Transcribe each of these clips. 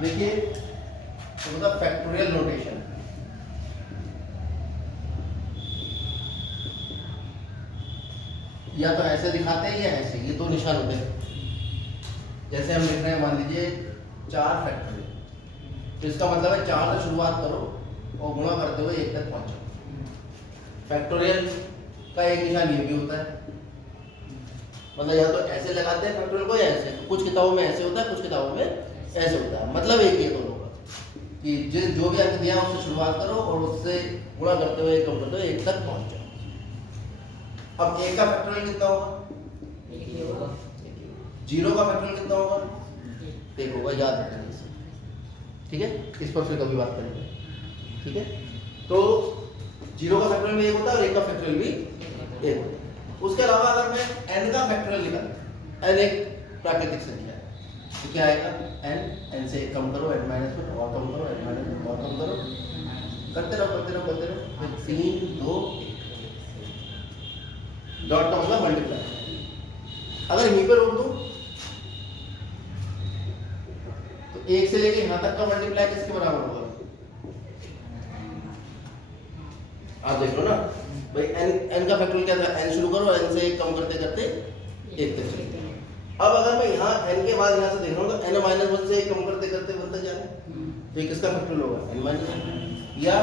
देखिए तो मतलब फैक्टोरियल नोटेशन, या तो ऐसे दिखाते हैं या ऐसे, ये दो निशान होते हैं। जैसे हम लिख रहे हैं, मान लीजिए 4 फैक्टोरियल, तो इसका मतलब है 4 से शुरुआत करो और गुणा करते हुए 1 तक पहुंचो। फैक्टोरियल का एक निशान ये भी होता है, मतलब या तो ऐसे लगाते हैं फैक्टोरियल को या ऐसे। कुछ किताबों में ऐसे होता है, कुछ किताबों में ऐसे होता है। मतलब एक ही है दोनों का कि जो भी अंक दिया उससे शुरुआत करो और उससे गुणा करते हुए कम करते हुए 1 तक पहुंच जाओ। अब 1 का फैक्टोरियल कितना होगा? 0 का फैक्टोरियल कितना होगा? 1 होगा, याद रखना इसे। ठीक है, इस पर फिर कभी बात करेंगे। ठीक है, तो 0 का फैक्टोरियल भी 1 होता है और 1 का फैक्टोरियल भी 1 होता है। उसके अलावा अगर मैं n का फैक्टोरियल निकालूं, n एक प्राकृतिक संख्या है, तो क्या आएगा? n से 1 कम करो, n माइनस 1 और कम करो, n माइनस 1 और कम करो, करते रहो फिर 3 2 डॉट का मतलब मल्टीप्लाई। अगर यहीं पे रोक दूं तो 1 से लेके यहां तक का मल्टीप्लाई किसके बराबर होगा? आप देख लो ना भाई, n का फैक्टोरियल क्या था? n शुरू करो, n से 1 कम करते करते 1 तक चले गए। अब अगर मैं यहाँ n के बाद यहाँ से देख रहा हूँ तो n माइनस 1 से 1 कम करते करते बनता जा रहा है, तो ये किसका फैक्टोरियल होगा? n minus 1। या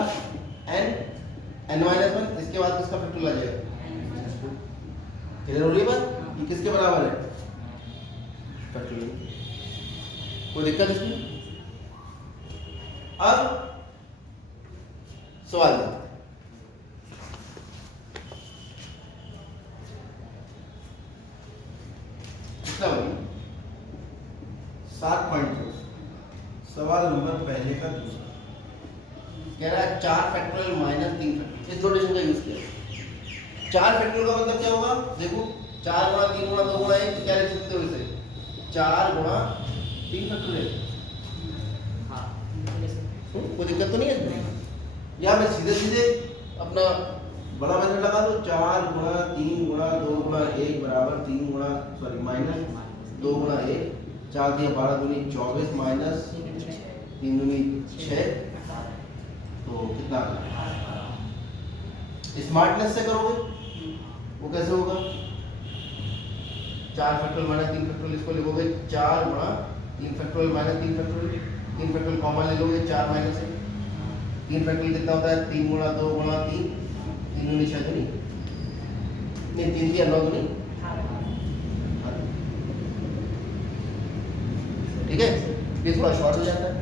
n माइनस 1 इसके बाद किसका फैक्टोरियल आ जाएगा? क्लियर हो रही है बात? ये किसके बराबर है? फैक्टोरियल। कोई दिक्कत इसमें? अब सवाल देखते हैं। कितना बनी? 7.2। सवाल नंबर पहले का दूसरा कह रहा है 4 फैक्टोरियल माइनस 3 फैक्टोरियल। इस नोटेशन का यूज किया। 4 फैक्टोरियल का मतलब क्या होगा? देखो 4 गुणा 3 गुणा 2 गुणा 1, क्या लिख सकते हो इसे? 4 गुणा 3 फैक्टोरियल। कोई दिक्कत तो नहीं है इसमें? या मैं सीधे सीधे अपना बड़ा मेथड लगा दो, 4 गुणा 3 गुणा 2 गुणा 1 बराबर 3 गुणा माइनस 2 गुणा 1, 4 दिया 12 दूनी 24 माइनस 3 दूनी 6, तो कितना? स्मार्टनेस से करोगे वो कैसे होगा? 4 फैक्टोरियल माइनस 3 फैक्टोरियल, इसको लिखोगे 4 गुणा 3 factorial minus 3 factorial, 3 factorial common ले लोगे, 4 माइनस 1, 3 फैक्टोरियल कितना होता है? 3 गुणा 2 गुणा 3, 3 दूनी 6 दूनी नहीं 3 3 9 दूनी। ठीक है, ये थोड़ा शॉर्ट हो जाता है।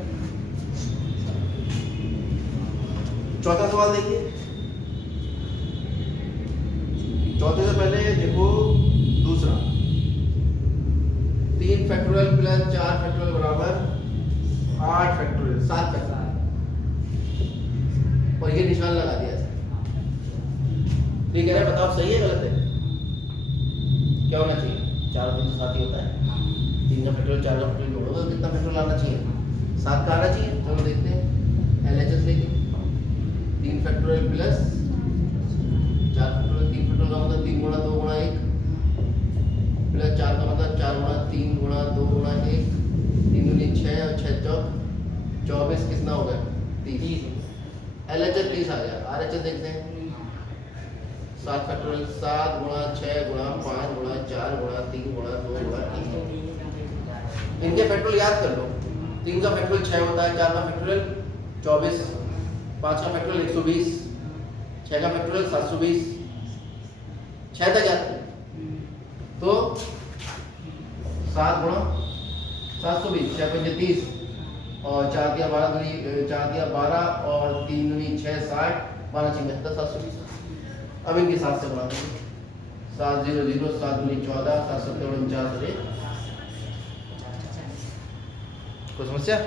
चौथा सवाल देखिए। चौथे से पहले देखो दूसरा, 3 फैक्टोरियल प्लस 4 फैक्टोरियल बराबर 8 फैक्टोरियल, 7 फैक्टोरियल, और ये निशान लगा दिया। ये कह रहा है बताओ सही है गलत है? क्या होना चाहिए? 4 और 3 तो 7 ही होता है। 3 का फैक्टोरियल 4 का फैक्टोरियल जोड़ोगे तो कितना फैक्टोरियल आना चाहिए? 7 का आना चाहिए। चलो देखते हैं LHS लेके। 3 फैक्टोरियल प्लस 4 फैक्टोरियल, 3 फैक्टोरियल का मतलब 3 गुणा 2 गुणा 1 प्लस 4 का मतलब 4 गुणा 3 गुणा 2 गुणा 1, 3 दूनी 6 और 6 चौक 24, कितना होगा? 30। LHS 30 आ गया। RHS देखते हैं। 7 फैक्टोरियल 7 गुणा 6 गुणा 5 गुणा 4 गुणा 3 गुणा 2 गुणा 3। इनके फैक्टोरियल याद कर लो। 3 का फैक्टोरियल 6 होता है, 4 का फैक्टोरियल 24, 5 का फैक्टोरियल 120, 6 का फैक्टोरियल 720, 6 तक याद करो तो 7 गुणा 720, 6 पंजे 30 और 4 दिया 12 दूनी 4 दिया 12 और 3 दूनी 6 60, 12 6 720। अब इनके 7 से गुणा करें, 7 0 0 7 दूनी 14, 7 7 49। कोई समस्या?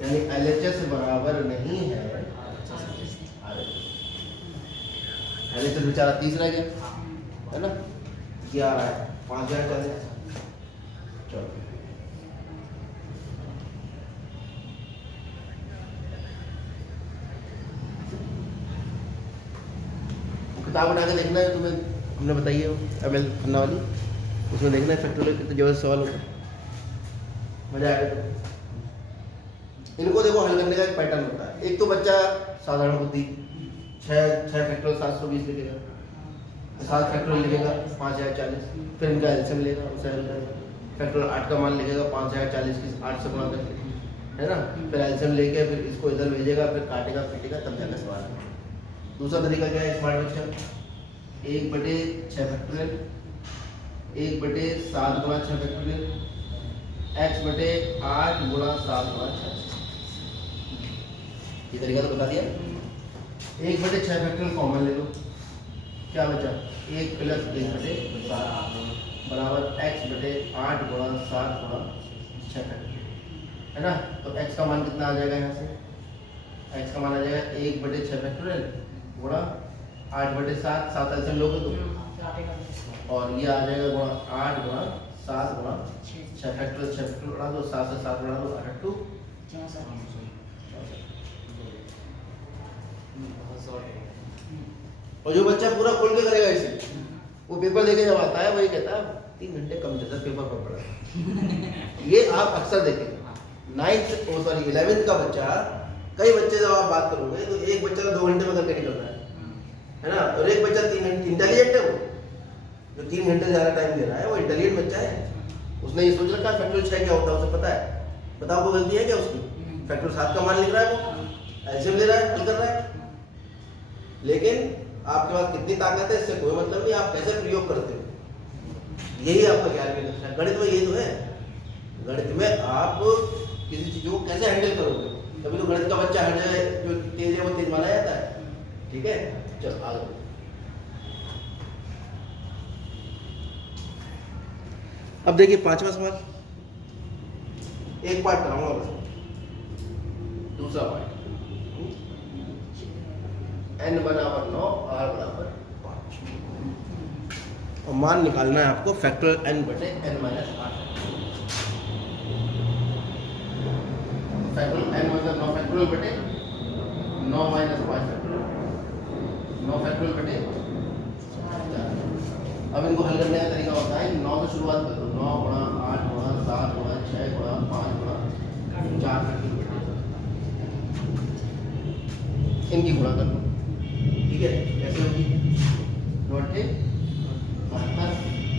यानी LHS बराबर नहीं है LHS, बेचारा 30 रह गया है ना। क्या आ रहा है? 5000 चले। चलो किताब बना के देखना है तुम्हें, हमने बताई है ML खन्ना वाली, उसमें देखना है फैक्टोरियल कितने जबरदस्त सवाल होता है। मजा आएगा तो। इनको देखो हल करने का एक पैटर्न होता है। एक तो बच्चा साधारण बुद्धि 6 फैक्टोरियल 720 लिखेगा, 7 फैक्टोरियल लिखेगा 5040, फिर इनका एलसीएम लेगा, उसे हल करेगा। फैक्टोरियल 8 का मान लिखेगा 5040 की 8 से गुणा करके, है ना। फिर एलसीएम लेके फिर इसको इधर भेजेगा, फिर काटेगा पीटेगा, तब जाकर सवाल है। दूसरा तरीका क्या है स्मार्ट बच्चा, 1/6 फैक्टोरियल 1/7 गुणा 6 फैक्टोरियल x/8 गुणा 7 गुणा 6। ये तरीका तो बता दिया। 1/6 फैक्टोरियल कॉमन ले लो, क्या बचा 1 + 1/7 बराबर x/8 गुणा 7 गुणा 6 फैक्टोरियल, है ना। तो x का मान कितना आ जाएगा यहाँ से, x का मान आ जाएगा 1/6 फैक्टोरियल गुणा 8/7, 7 एलसीएम लोगे तो, और ये आ जाएगा गुणा 8 गुणा 7 गुणा 6 फैक्टोरियल। 6 फैक्टोरियल बढ़ा दो, 7 से 7 बढ़ा दो, 8 और जो बच्चा पूरा खोल के करेगा इसे, वो पेपर देके जब आता है वही कहता है 3 घंटे कम देता पेपर पर पड़ा। ये आप अक्सर देखेंगे 11th का बच्चा, कई बच्चे जब आप बात करोगे तो एक बच्चा तो 2 घंटे में करके निकल रहा है ना। और एक बच्चा 3 घंटे, इंटेलिजेंट है वो, जो 3 घंटे ज़्यादा टाइम दे रहा है वो इंटेलिजेंट बच्चा है। उसने ये सोच रखा फैक्टोरियल 6 क्या होता है, उसे पता है। बताओ वो गलती है क्या उसकी, फैक्टोरियल 7 का मान लिख रहा है, वो एलसीएम ले रहा है, हल कर रहा है। लेकिन आपके पास कितनी ताकत है इससे कोई मतलब नहीं, आप कैसे प्रयोग करते हो, यही आपका 11वीं कक्षा। गणित में यही तो है, गणित में आप किसी चीज़ को कैसे हैंडल करोगे। कभी तो गणित का बच्चा हर जगह जो तेज है वो तेज माना जाता है, ठीक है। चलो आगे, अब देखिए 5वां सवाल, एक पार्ट कराऊंगा बस, दूसरा पार्ट n बराबर 9 r बराबर 5 और मान निकालना है आपको फैक्टोरियल n/n - 8। फैक्टोरियल n मतलब 9 फैक्टोरियल बटे 9 - 5 फैक्टोरियल, 9 फैक्टोरियल बटे 4। अब इनको हल करने का तरीका होता है 9 से शुरुआत कर दो, 9 गुणा 8 गुणा 7 गुणा 6 गुणा 5 गुणा 4 फैक्टोरियल, इनकी गुणा कर दो, ठीक है। कैसे होगी, 9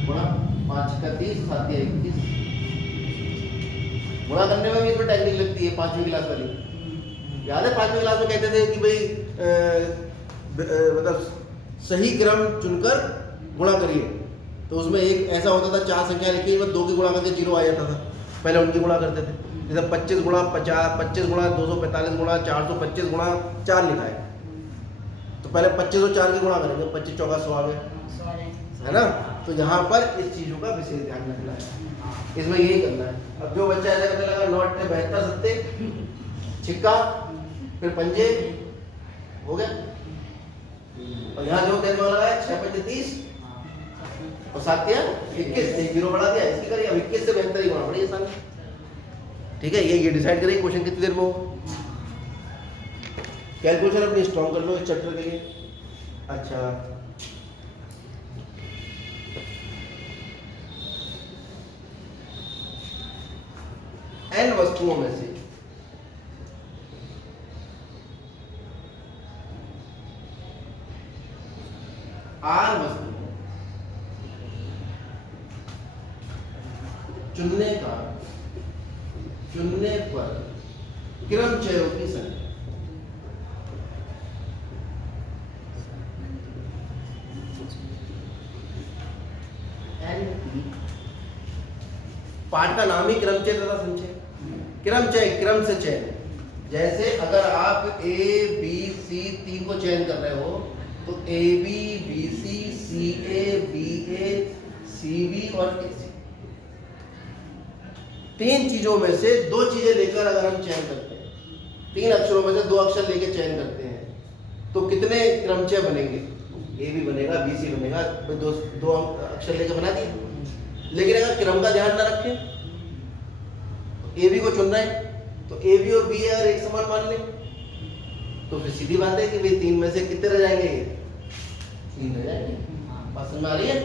गुणा 5 का 30 7 या 21। गुणा करने में भी इसमें टेक्निक लगती है, 5वीं क्लास वाली याद है। 5वीं क्लास में कहते थे कि भाई मतलब सही क्रम चुनकर गुणा करिए, तो उसमें एक ऐसा होता था 4 संख्या लिखी, 2 की गुणा करके 0 आ जाता था, पहले उनकी गुणा करते थे। जैसे 25 गुणा 50, 25 गुणा 245 गुणा 425 गुणा 4 लिखा है, तो पहले 25 और 4 की गुणा करेंगे, 25 चौका 100 आ गया, है ना। तो यहाँ पर इस चीज़ों का विशेष ध्यान रखना है, इसमें यही करना है। अब जो बच्चा ऐसा करने लगा 9 × 72 सत्ते छिक्का, फिर पंजे हो गया, और यहाँ जो 10 लगा है 6 × 5 = 30 और 7 × 21, 1 0 बढ़ा दिया, इसकी करिए। अब 21 से 72 ही गुणा पड़ी आसान, ठीक है। ये डिसाइड करेंगे क्वेश्चन कितनी देर में होगा। कैलकुलेशन अपनी स्ट्रॉन्ग कर लो इस चैप्टर के लिए। अच्छा, n वस्तुओं में से r वस्तु चुनने पर क्रमचयों की संख्या, पाठ का नाम ही क्रमचय तथा संचय। क्रमचय क्रम से चयन, जैसे अगर आप A B C 3 को चयन कर रहे हो तो AB BC CA BA CB और AC, 3 चीजों में से 2 चीजें लेकर अगर हम चयन करते हैं, 3 अक्षरों में से 2 अक्षर लेकर चयन करते हैं, तो कितने क्रमचय बनेंगे। AB बनेगा BC बनेगा, दो अक्षर लेकर बना दिए। लेकिन अगर क्रम का ध्यान न रखें, AB को चुन रहे हैं तो AB और B अगर एक समान मान लें तो फिर सीधी बात है कि भाई 3 में से कितने रह जाएंगे, 3 रह जाएंगे। बात समझ में आ रही है।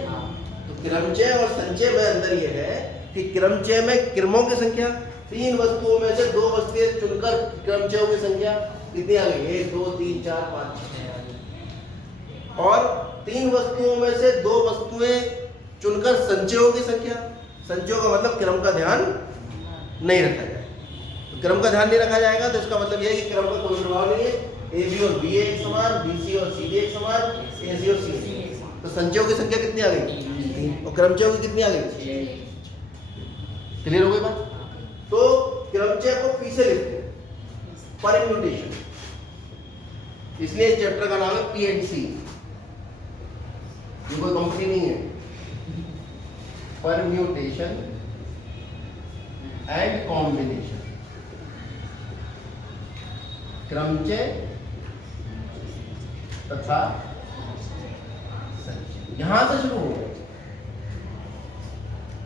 तो क्रमचय और संचय में अंदर ये है कि क्रमचय में क्रमों की संख्या, 3 वस्तुओं में से 2 वस्तुएं चुनकर क्रमचयों की संख्या कितनी आ गई? 1 2 3 4 5 6। और 3 वस्तुओं में से 2 वस्तुएं चुनकर संचयों की संख्या। संचयों का मतलब क्रम का ध्यान नहीं रखा जाए। तो क्रम का ध्यान नहीं रखा जाएगा तो इसका मतलब यह है कि क्रम का कोई प्रभाव नहीं है। ए बी और बी एक समान, बी सी और सी डी एक समान, ए सी और सी। तो संचयों की संख्या कितनी आ गई? 3। और क्रमचयों की कितनी आ गई? क्लियर हो गई बात? तो क्रमचय को पी से लिखते हैं, परम्यूटेशन। इसलिए इस चैप्टर का नाम है पी एंड सी। ये कोई कंपनी नहीं है। परम्यूटेशन एंड कॉम्बिनेशन, क्रमचय तथा संचय। यहां से शुरू हो गए।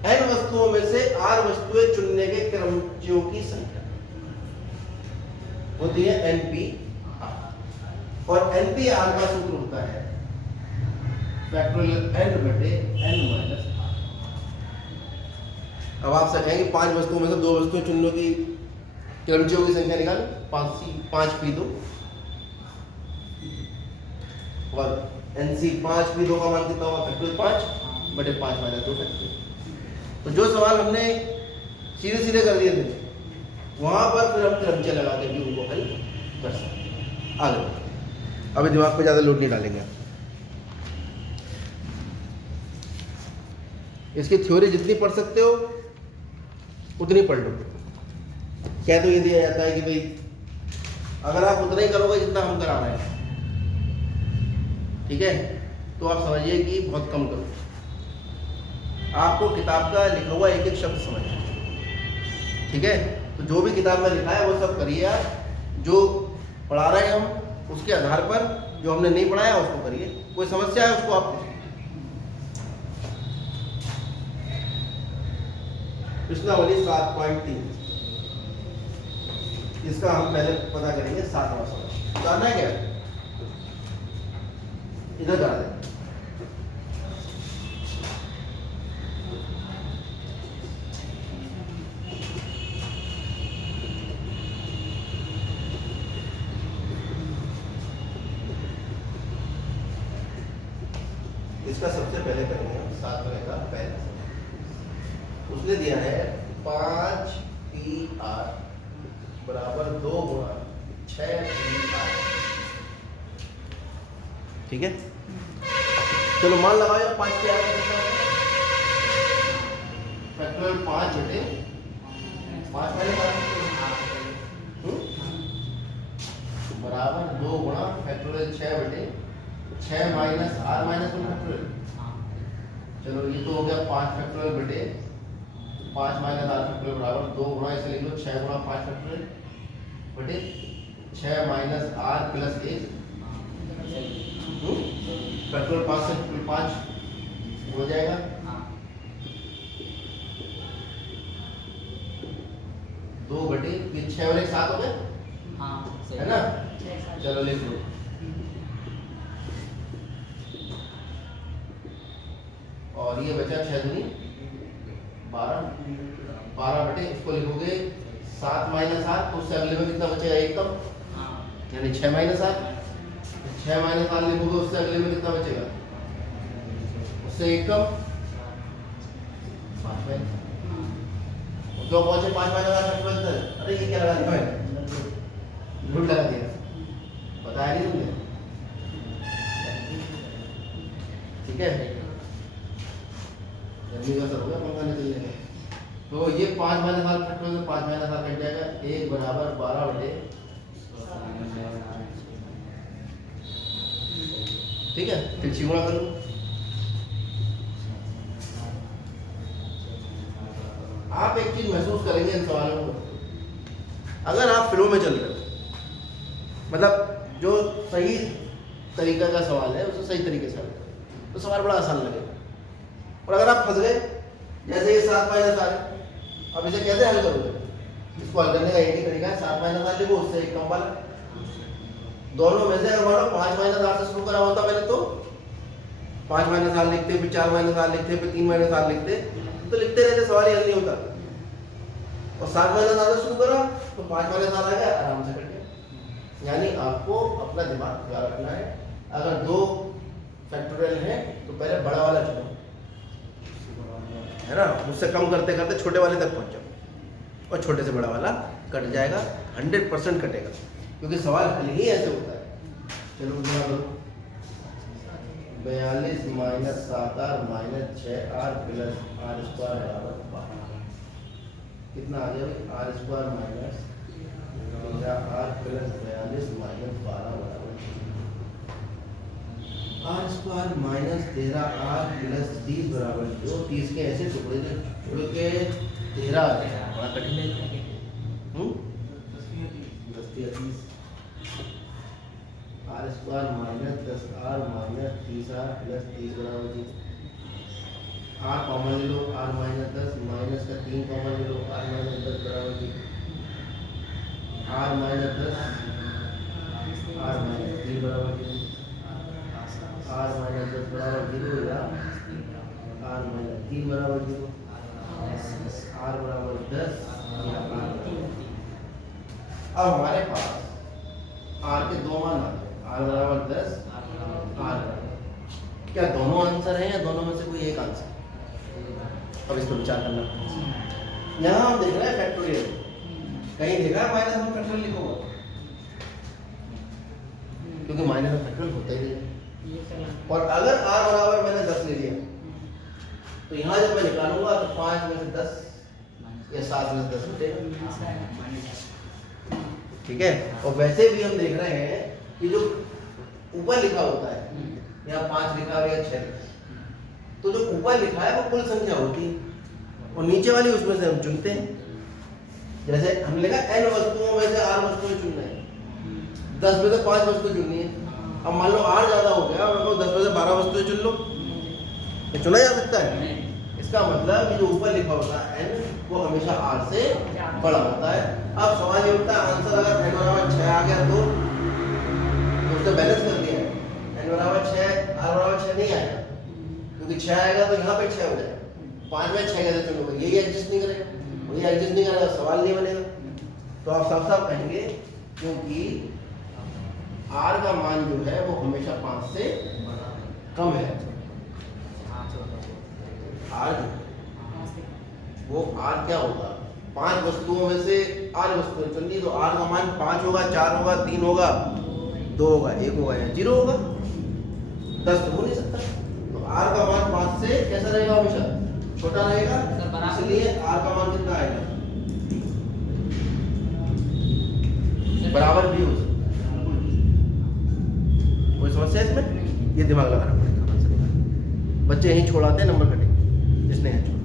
n वस्तुओं में से r वस्तुएं चुनने के क्रमचयों की संख्या होती है NP/r। और NP/r का सूत्र होता है फैक्टोरियल n बटे n माइनस r। अब आप से कहेंगे 5 वस्तुओं में से 2 वस्तुएं चुनने की क्रमचयों की संख्या निकालो। 5p2 और NC 5p2 का मान कितना हुआ? फैक्टोरियल 5 बटे 5 माइनस 2 फैक्टोरियल। तो जो सवाल हमने सीधे सीधे कर दिए थे वहां पर फिर हम क्रमचय लगा के भी उनको हल कर सकते। आगे अभी दिमाग पे ज्यादा लोड नहीं डालेंगे। इसकी थ्योरी जितनी पढ़ सकते हो उतनी पढ़ लो। क्या तो ये दिया जाता है कि भाई अगर आप उतना ही करोगे जितना हम करा रहे हैं, ठीक है, तो आप समझिए कि बहुत कम करो। आपको किताब का लिखा हुआ एक एक शब्द समझना है, ठीक है। तो जो भी किताब में लिखा है वो सब करिए आप। जो पढ़ा रहे हैं हम उसके आधार पर, जो हमने नहीं पढ़ाया उसको करिए। कोई समस्या है उसको आप पूछिए। प्रश्नावली 7.3 इसका हम पहले पता करेंगे। 7वां सवाल जानना है क्या? इधर करा दें। इसका सबसे पहले करेंगे 7वें का पहला सवाल। उसने दिया है 5pr बराबर 2 गुणा 6pr, ठीक है। चलो मान लगाओ यार 5pr कितना है? फैक्टोरियल 5 बटे 5 बराबर 2 गुणा फैक्टोरियल 6 बटे 6 माइनस r माइनस 1 फैक्टोरियल। चलो ये तो हो गया 5 फैक्टोरियल बटे 5 माइनस r फैक्टोरियल बराबर 2 गुणा, इसे लिख लो 6 गुणा 5 फैक्टोरियल बटे 6 माइनस r प्लस 1 फैक्टोरियल 5 से 5 हो जाएगा। दो बटे 6 और 1 7 हो गए, है ना। चलो लिख लो। और ये बचा 6 दूनी 12 बटे, इसको लिखोगे 7 माइनस 8, तो उससे अगले में कितना बचेगा? 1 कम, यानी 6 माइनस 8। 6 माइनस 8 लिखोगे उससे अगले में कितना बचेगा? उससे 1 कम, 5 माइनस। जो पहुंचे 5 माइनस 8 फैक्टोरियल। अरे ये क्या लगा दिया मैंने? झूठ लगा दिया, बताया नहीं तुमने, ठीक है। गर्मी का असर हो गया पंखा निकलने का। तो ये 5 माइनस 8 फैक्टोरियल 5 माइनस 8 कट जाएगा। 1 बराबर 12 बटे, ठीक है। फिर छिगुणा कर लो। आप एक चीज महसूस करेंगे इन सवालों को, अगर आप फ्लो में चल रहे हो, मतलब जो सही तरीका का सवाल है उसे सही तरीके से हल करो तो सवाल बड़ा आसान लगेगा। और अगर आप फंस गए, जैसे ये 7 माइनस 8, अब इसे कैसे हल करोगे? इसको हल करने का एक ही तरीका है, 7 माइनस 8 लिखो, उससे 1 कम वाला। दोनों में से अगर मान लो 5 माइनस 8 से शुरू करा होता पहले तो 5 माइनस 8 लिखते, फिर 4 माइनस 8 लिखते, फिर 3 माइनस 8 लिखते, तो लिखते रहते, सवाल ही हल नहीं होता। और 7 वाले साल शुरू करा तो 5 वाले साल आ गया, आराम से कट गया। यानी आपको अपना दिमाग खुला रखना है। अगर 2 फैक्टोरियल है तो पहले बड़ा वाला चुनो, है ना, उससे कम करते करते छोटे वाले तक पहुंच जाओ और छोटे से बड़ा वाला कट जाएगा, 100% कटेगा, क्योंकि सवाल हल ही ऐसे होता है। चलो बना दो, 42 minus 7r minus 6r plus r square बराबर 12। कितना आ गया भाई? r square minus 13r plus 42 minus 12 बराबर r square minus 13r plus 30 बराबर 2। 30 के ऐसे टुकड़े जोड़ के 13 आ गया, बड़ा कठिन है। 10 r square minus 10r minus 30r plus 30 बराबर 0। r कॉमन ले लो, r माइनस 10 माइनस का 3 कॉमन ले लो, r माइनस 10 बराबर 0। r माइनस 10 r माइनस 3 बराबर 0। r माइनस 10 बराबर 0 या r माइनस 3 बराबर 0। r बराबर 10 या r बराबर 3। अब हमारे पास r के दो मान आ गए, r बराबर 10, r बराबर, क्या दोनों आंसर हैं या दोनों में से कोई एक आंसर? अब इस पर विचार करना। यहाँ हम देख रहे हैं फैक्टोरियल, कहीं देखा है माइनस में फैक्टोरियल लिखा हुआ? क्योंकि माइनस में फैक्टोरियल होता ही नहीं। और अगर r बराबर मैंने 10 ले लिया तो यहाँ जब मैं निकालूंगा तो 5 में से 10 या 7 में से 10 बचेगा, ठीक है। और वैसे भी हम देख रहे हैं कि जो ऊपर लिखा होता है, या 5 लिखा है या 6 लिखा, तो जो ऊपर लिखा है वो कुल संख्या होती है और नीचे वाली उसमें से हम चुनते हैं। जैसे हमने लिखा n वस्तुओं में से r वस्तुएं चुनना है, 10 में से 5 वस्तुएं चुननी है। अब मान लो r ज्यादा हो गया और 10 में से 12 वस्तुएं चुन लो, ये चुना जा सकता है। इसका मतलब कि जो ऊपर लिखा होता है n वो हमेशा r से बड़ा होता है। अब सवाल ये उठता है, आंसर अगर n बराबर 6 आ गया तो उसने बैलेंस कर दिया है, n बराबर 6 r बराबर 6 नहीं आएगा, क्योंकि 6 आएगा तो यहाँ पे 6 हो जाएगा। 5 में 6 कैसे चुनोगे? यही एडजस्ट नहीं करेगा, वही एडजस्ट नहीं करेगा, सवाल नहीं बनेगा। तो आप साफ साफ कहेंगे क्योंकि r का मान जो है वो हमेशा 5 से कम है। r वो r क्या होगा? 5 वस्तुओं में से r वस्तुएं चुन ली तो r का मान 5 होगा, 4 होगा, 3 होगा, 2 होगा, 1 होगा या 0 होगा, 10 तो हो नहीं सकता। तो r का मान 5 से कैसा रहेगा? हमेशा छोटा रहेगा, इसलिए r का मान कितना आएगा? बराबर भी हो सकता है। कोई समस्या इसमें? ये दिमाग लगाना पड़ेगा। बच्चे यहीं छोड़ाते हैं, नंबर कटेंगे जिसने है छोड़ा।